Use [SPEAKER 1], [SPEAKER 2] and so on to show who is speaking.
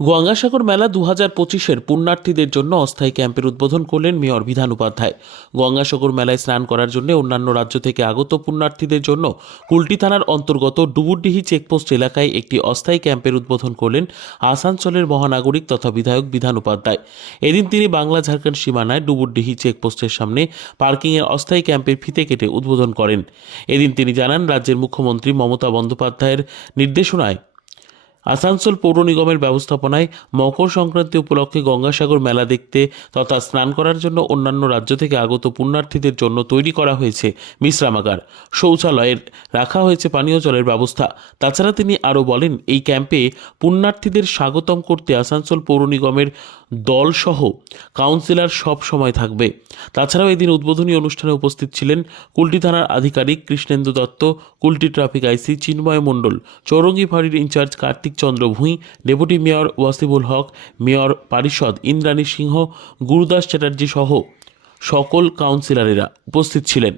[SPEAKER 1] গঙ্গাসাগর মেলা দু হাজার পঁচিশের পুণ্যার্থীদের জন্য অস্থায়ী ক্যাম্পের উদ্বোধন করলেন মেয়র বিধান উপাধ্যায়। গঙ্গাসাগর মেলায় স্নান করার জন্য অন্যান্য রাজ্য থেকে আগত পুণ্যার্থীদের জন্য কুলটি থানার অন্তর্গত ডুবুরডিহি চেকপোস্ট এলাকায় একটি অস্থায়ী ক্যাম্পের উদ্বোধন করলেন আসানসোলের মহানাগরিক তথা বিধায়ক বিধান উপাধ্যায়। এদিন তিনি বাংলা ঝাড়খণ্ড সীমানায় ডুবুরডিহি চেকপোস্টের সামনে পার্কিংয়ের অস্থায়ী ক্যাম্পের ফিতে কেটে উদ্বোধন করেন। এদিন তিনি জানান, রাজ্যের মুখ্যমন্ত্রী মমতা বন্দ্যোপাধ্যায়ের নির্দেশনায় আসানসোল পৌর নিগমের ব্যবস্থাপনায় মকর সংক্রান্তি উপলক্ষে গঙ্গাসাগর মেলা দেখতে তথা স্নান করার জন্য অন্যান্য রাজ্য থেকে আগত পুণ্যার্থীদের জন্য তৈরি করা হয়েছে বিশ্রামাগার। শৌচালয়ের রাখা হয়েছে পানীয় জলের ব্যবস্থা। তাছাড়া তিনি আরও বলেন, এই ক্যাম্পে পুণ্যার্থীদের স্বাগতম করতে আসানসোল পৌর নিগমের দলসহ কাউন্সিলর সব সময় থাকবে। তাছাড়াও এদিন উদ্বোধনী অনুষ্ঠানে উপস্থিত ছিলেন কুলটি থানার আধিকারিক কৃষ্ণেন্দু দত্ত, কুলটি ট্রাফিক আইসি চিন্ময় মণ্ডল, চৌরঙ্গি ফাঁড়ির incharge Kartik Chandra Bhuin deputy mayor Wasibul Haque, mayor পারিষদ Indrani Singha, Gurudas Chatterjee সহ সকল কাউন্সিলরেরা উপস্থিত ছিলেন।